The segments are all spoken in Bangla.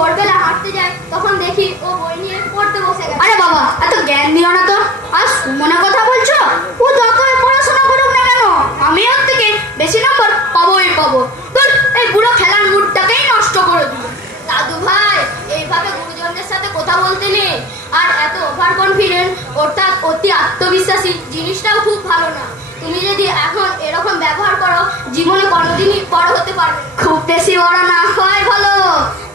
ভোরবেলা হাঁটতে যায় তখন দেখি ও বই নিয়ে পড়তে বসে গেছে। আরে বাবা, এত জ্ঞান দিও না তো। আর সুমনের কথা বলছো? ও যতই পড়াশোনা করুক না কেন, আমি ওর থেকে বেশি নম্বর পাবোই পাবো। তো এই বুড়ো খেলার মুডটাকেই নষ্ট করে দিল। দাদু ভাই, এইভাবে গুরুজনদের সাথে কথা বলতে নেই। আর এত ওভার কনফিডেন্ট অর্থাৎ অতি আত্মবিশ্বাসী জিনিসটাও খুব ভালো না। তুমি যদি এখন এরকম ব্যবহার করো জীবনে কোনোদিনই বড় হতে পারবে। খুব বেশি বড় না হয় ভালো,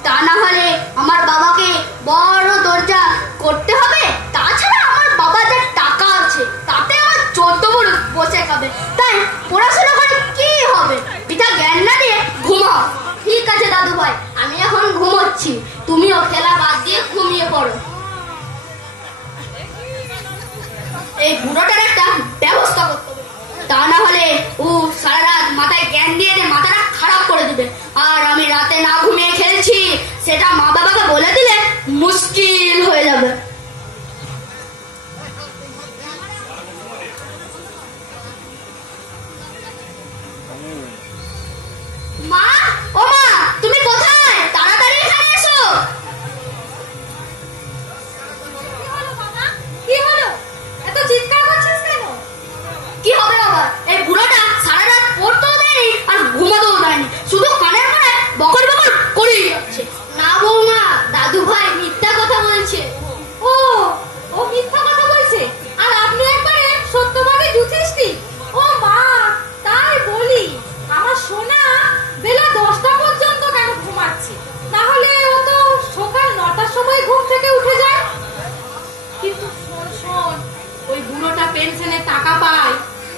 তা না হলে আমার বাবাকে বড় দরজা করতে হবে। তাছাড়া আমার বাবা যে টাকা আছে তাতে আমার 14 বড় বসে খাবে। তাই পড়াশোনা করে কি হবে? পিতা জ্ঞান না দিয়ে ঘুমাও। ঠিক আছে দাদু ভাই, আমি এখন ঘুমোচ্ছি, তুমিও খেলা বাদ দিয়ে ঘুমিয়ে পড়ো। এই বুড়োটার একটা ব্যবস্থা করতে হবে, তা না হলে ও সারা রাত মাথায় জ্ঞান দিয়ে মাথাটা খারাপ করে দিবে। আর আমি রাতে না ঘুমিয়ে খেলছি সেটা মা বাবাকে বলে দিলে মুশকিল হয়ে যাবে। মা, ও মা, তুমি কোথায়? তাড়াতাড়ি এখানে এসো। কি হলো? এত চিৎকার করছিস কেন? কি হবে বাবা, এই বুড়োটা সারা রাত পড়তেও দেয়নি আর ঘুমাতেও দেয়নি, শুধু কানের মনে বকর বকর করেই যাচ্ছে। না বৌমা, দাদু ভাই মিথ্যা কথা বলছে। ও ও মিথ্যা কথা বলছে আর আপনি একবারে সত্যভাবে যুথিষ্ঠি। ও মা, তাই বলি আমার সোনা বেলা 10টা পর্যন্ত কেন ঘুমাচ্ছে? তাহলে ও তো সকাল 9টার সময় ঘুম থেকে উঠে যায়। কিন্তু শোন শোন, ওই বুড়োটা পেনশনের টাকা পায়,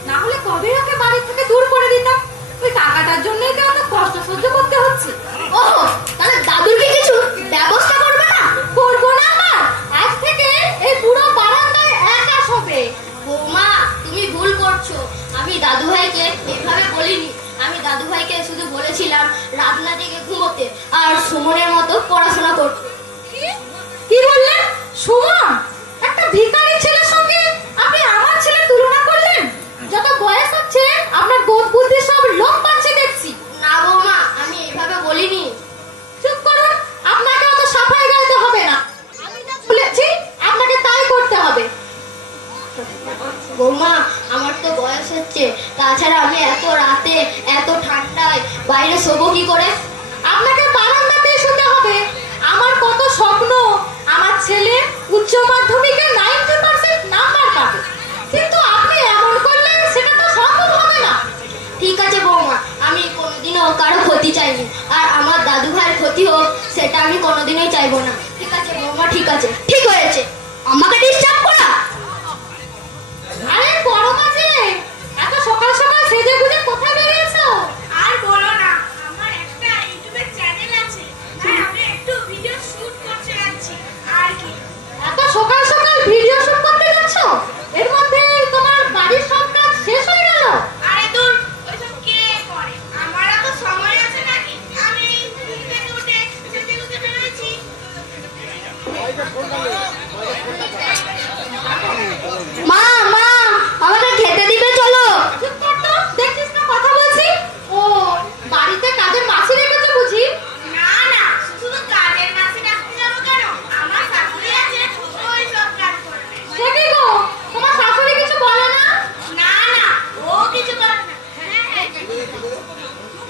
না হলে কবে ওকে বাড়ি থেকে দূর করে দিতাম। ওই টাকাটার জন্যই তো এত কষ্ট সহ্য করতে হচ্ছে। ও, তাহলে দাদুর কি কিছু ব্যবস্থা করবে না? করবো না মা, আজ থেকে এই পুরো বারান্দায় একা শোবে। বৌমা, তুমি ভুল করছো। আমি দাদু ভাইকে এভাবে বলিনি। আমি দাদু ভাইকে শুধু বলেছিলাম রাত না জেগে ঘুমোতে আর সুমনের মতো পড়াশোনা করতে। কি বললেন? সুমন, একটা ভিখারি ছেলের সঙ্গে আপনি আমার ছেলের তুলনা করলেন? যত বয়স হচ্ছে আপনার বোধ বুদ্ধি সব লোপ পাচ্ছে দেখছি। না বৌমা, আমি এভাবে বলিনি। চুপ করুন, আপনাকে অত সাফাই গাইতে হবে না। আমি যা বলেছি আপনাকে তাই করতে হবে। বৌমা, আমার তো বয়স হচ্ছে, তাছাড়া আমি এত রাতে এত ঠান্ডায় বাইরে শোবো কি করে? আপনাকে বারান্দাতে শুতে হবে। আমার কত স্বপ্ন আমার ছেলে উচ্চ মাধ্যমিকে 90% নাম্বার পাবে, কিন্তু আপনি এমন করলে সেটা তো সম্ভব হবে না। ঠিক আছে বৌমা, আমি কোনোদিনও কারো ক্ষতি চাইনি, আর আমার দাদু ভাইয়ের ক্ষতি হোক সেটা আমি কোনোদিনই চাইবো না। ঠিক আছে বৌমা, ঠিক আছে, ঠিক হয়েছে। আমাকে ডিস্টার্ব করা? আরে বড় মাঝে এত সকাল সকাল সেজে গুজে কোথায় বেরিয়েছো? আর বলো না, আমার একটা ইউটিউবে চ্যানেল আছে, তাই আমি একটু ভিডিও শুট করতে যাচ্ছি আর কি। এত সকাল সকাল ভিডিও শুট করতে যাচ্ছ? এর মধ্যে তোমার বাড়ির সব কাজ শেষ হয়ে গেল? আরে দূর, ওইসব কে করে? আমার এত সময় আছে নাকি? আমি ঘুম থেকে উঠে সেজে গুজে বেরোচ্ছি। মা, মা, আমাকে খেতে দিবে, চলো। চুপ কর তো, দেখছিস না কথা বলছি? ও, বাড়িতে কাজের মাসি রেখেছো বুঝি? না না, শুধু কাজের মাসি রাখতে যাবো কেন? আমার শাশুড়ি আছে, ওই সব কাজ করবে। সে কি গো, তোমার শাশুড়ি কিছু বলে না? না না, ও কিছু করে না।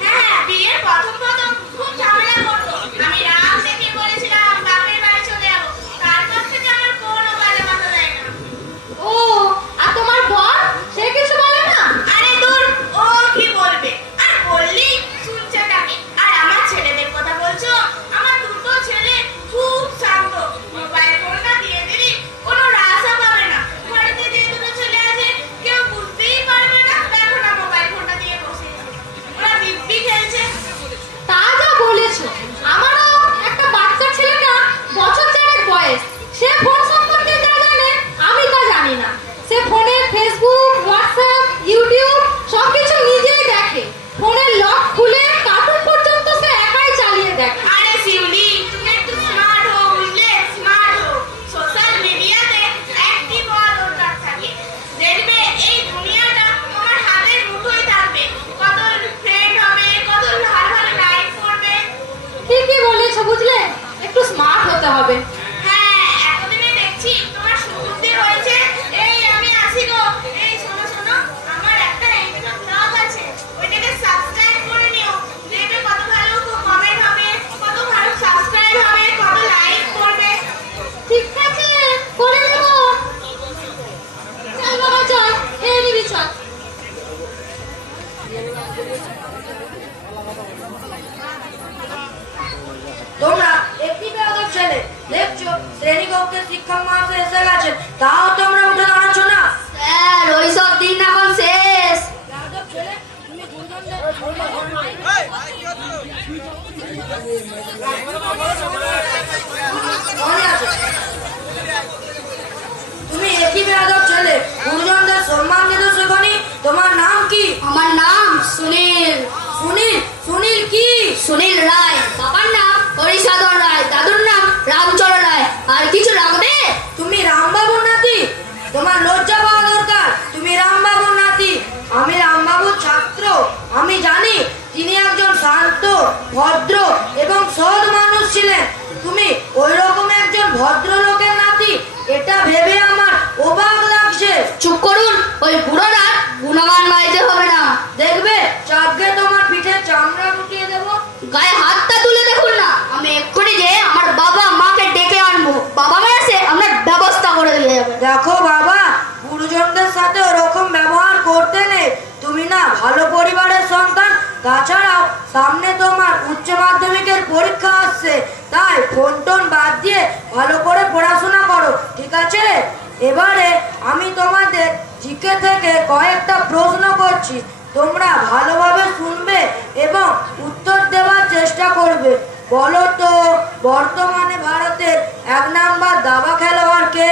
হ্যাঁ, বিয়ের প্রথম প্রথম খুব ঝামেলা করতো। আমি রাগ দেখে বলেছিলাম বাপের বাড়ি চলে যাবো, তারপর করতে হবে। হ্যাঁ, এতদিনে দেখছি তোমার সুবুদ্ধি হয়েছে। এই আমি আসি গো। এই শোনো শোনো, আমার একটা ইউটিউব ব্লগ আছে, ওইটাকে সাবস্ক্রাইব করে নিও। দেখবে কত ভালো কমেন্ট হবে, কত ভালো সাবস্ক্রাইব হবে, কত লাইক করবে। ঠিক আছে, করে নেব। চল বাবা চল, খেয়ে নিবি চল। তোমরা একটি বেয়াদব ছেলে, দেখছো শ্রেণীকক্ষে শিক্ষক মহাশয় এসে গেছেন, তাও তোমরা উঠে দাঁড়াচ্ছ না। স্যার ওইসব দিন এখন শেষ। বেয়াদব ছেলে, তুমি গুরুজনদের মনে আছে? তুমি একই বেয়াদব ছেলে, গুরুজনদের সম্মান দিতে শেখনি। তোমার নাম কি? আমার নাম সুনীল। সুনীল? সুনীল কি? সুনীল রায়। বাবার নাম হরিসাধন রায়, দাদুর নাম রামচরণ রায়। আর কিছু লাগবে? তুমি রামবাবুর নাতি? তোমার লজ্জা পাওয়া দরকার। তুমি রামবাবুর নাতি। আমি রামবাবুর ছাত্র। আমি জানি তিনি একজন শান্ত, ভদ্র এবং সৎ মানুষ ছিলেন। তুমি ওই রকম একজন ভদ্রলোকের নাতি, এটা ভেবে আমার অবাক লাগছে। চুপ করুন, ওই বুড়োটার গুণগান গাইতে হবে না। দেখবে চাপকে তোমার পিঠে চামড়া গুটিয়ে দেবো। গায়ে হাতটা তুলে দেখুন না। আমি এক্ষুনি যে আমার বাবা মাকে ডেকে আনবো, বাবা মা এসে আপনার ব্যবস্থা করে দিয়ে যাবে। দেখো বাবা, গুরুজনদের সাথে ওরকম ব্যবহার করতে নেই। তুমি না ভালো পরিবারের সন্তান। তাছাড়াও সামনে তোমার উচ্চ মাধ্যমিকের পরীক্ষা আসছে, তাই ফোন টোন বাদ দিয়ে ভালো করে পড়াশোনা করো, ঠিক আছে? এবারে আমি তোমাদের জিকে থেকে কয়েকটা প্রশ্ন করছি, তোমরা ভালোভাবে শুনবে এবং উত্তর দেওয়ার চেষ্টা করবে। বলো তো, বর্তমানে ভারতের 1 নাম্বার দাবা খেলোয়াড় কে?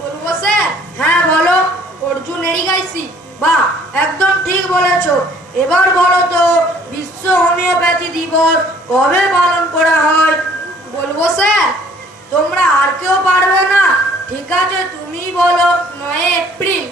বলবো স্যার? হ্যাঁ বলো। অর্জুন এরিগাইসি। বাহ, একদম ঠিক বলেছো। এবার বলো তো, বিশ্ব হোমিওপ্যাথি দিবস কবে পালন করা হয়? বলবো স্যার? তোমরা আর কেউ পারবে না? ঠিক আছে, তুমিই বলো। 9 এপ্রিল।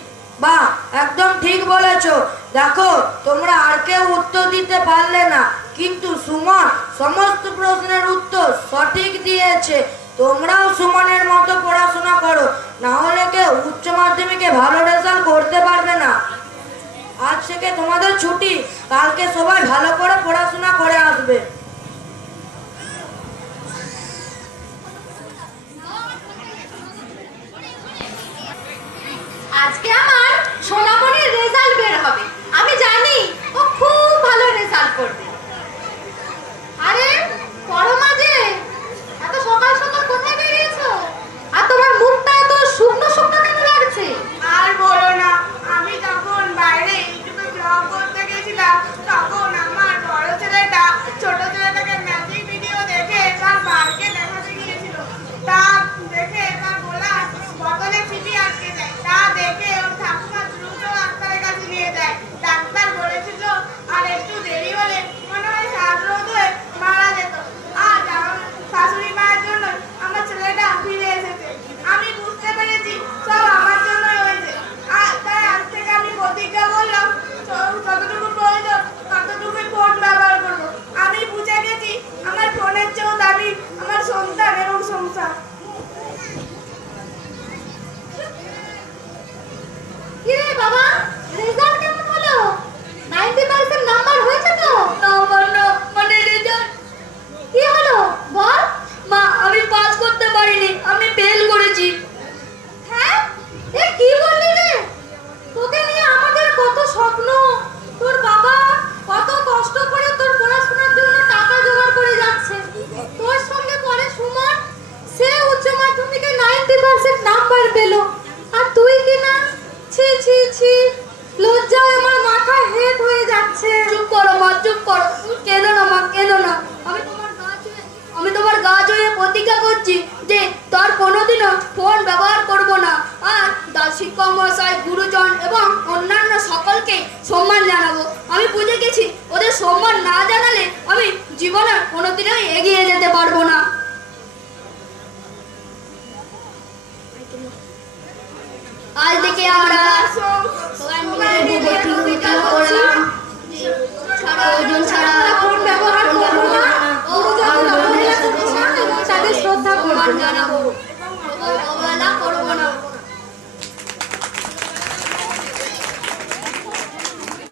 বাহ, একদম ঠিক বলেছো। দেখো, তোমরা আর কেউ উত্তর দিতে পারলে না, কিন্তু সুমন সমস্ত প্রশ্নের উত্তর সঠিক দিয়েছে। তোমরাও সুমনের মতো পড়াশোনা করো, না হলে কেউ উচ্চ মাধ্যমিকে ভালো রেজাল্ট করতে পারবে না। আজ থেকে তোমাদের ছুটি, কালকে সবাই ভালো করে পড়াশোনা করে আসবে। আজকে আমার সোনামণির রেজাল্ট বের হবে। আমি জানি ও খুব ভালো রেজাল্ট করবে। আরে পরমা যে, এত সকাল সকাল কোথায় বেরিয়েছো? আর তোমার মুখটা এত শুকনো শুকনো কেন লাগছে? আর বলো না, আমি যখন বাইরে ইউটিউবে ব্লগ করতে গেছিলাম, তখন আমার বড় ছেলেটা ছোট ছেলেটাকে ম্যাজিক ভিডিও দেখে তার বাড়িকে দেখাতে গিয়েছিল। তা দেখে তার গলা বোতলে চিপি আটকে যায়। তা দেখে ওর ঠাকুমা দ্রুত ডাক্তারের কাছে নিয়ে যায়। ডাক্তার বলেছিল আর একটু দেরি হলে মনে হয় শ্বাসরোধ হয়ে মারা যেত। আজ আমার শাশুড়ি মায়ের জন্য আমার ছেলেটা ফিরে এসেছে। আমি বুঝতে পেরেছি সব আমার জন্যই হয়েছে। আর তাই আজ থেকে আমি প্রতিজ্ঞা করলাম, যতটুকু প্রয়োজন ততটুকুই ফোন ব্যবহার করবো। আমি বুঝে গেছি আমার ফোনের চেয়েও দামি আমার সন্তান এবং সংসার। কি রে বাবা, রেজাল্ট কেমন হলো? 90% নাম্বার হয়েছে তো? মানে রেজাল্ট কি হলো বল? মা, আমি পাস করতে পারিনি, আমি ফেল করেছি। হ্যাঁ, এ কি বললি রে? তোকে নিয়ে আমাদের কত স্বপ্ন, তোর বাবা কত কষ্ট করে তোর পড়াশোনার জন্য টাকা জোগাড় করে যাচ্ছে। তোর সঙ্গে পড়ে সুমন, সে উচ্চ মাধ্যমিকে 90% নাম্বার পেল, আর তুই কি না? ছি ছি ছি, লজ্জায় আমার মাথা হেট হয়ে যাচ্ছে। চুপ করো মা, চুপ করো। কেঁদো না মা, কেঁদো না। আমি তোমার গা জড়িয়ে প্রতিজ্ঞা করছি যে তার কোনোদিনও ফোন ব্যবহার করব না। আর শিক্ষক মহাশয়, গুরুজন এবং অন্যান্য সকলকে সম্মান জানাবো। আমি বুঝে গেছি ওদের সম্মান না জানালে আমি জীবনে কোনোদিনও এগিয়ে যেতে পারবো না। আজ থেকে আমরা সবাই মিলে প্রতিজ্ঞা করলাম ওজন ছাড়া ফোন ব্যবহার করবো না, ও যেন আমাদের সম্মান এবং তাদের শ্রদ্ধা আহ্বান জানাবো।